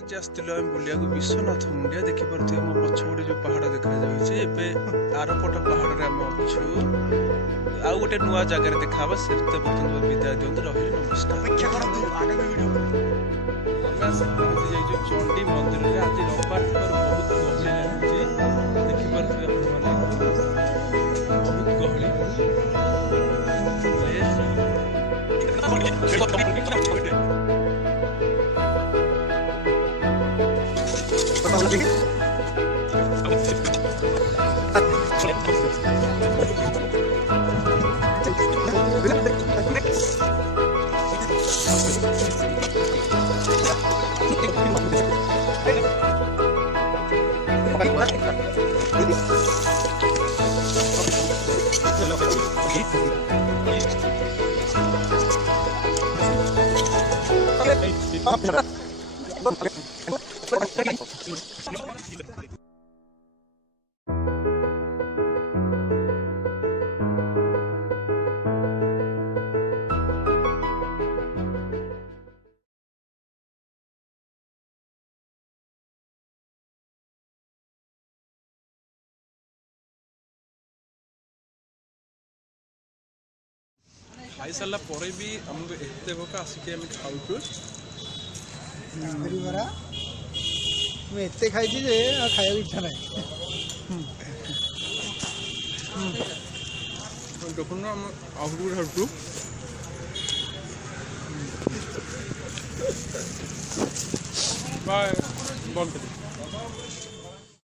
आज आसलु आम बुलिया विश्वनाथ मुंडिया देखिपे मो पछपटे जो पहाड़ देखा जाए आरपट पहाड़ में आम अच्छु आउ गोटे नुआ जगार देखा से पर्यटन विदाय दिखाते रही नमस्कार चंडी मंदिर में आज रविवार बहुत गहली देखिपे बहुत गहली खाई सारा पर भी आमको एत भोक आसिक खाऊ एत खाई खाया इच्छा ना देखुन आम आहू छाड़ू बंद कर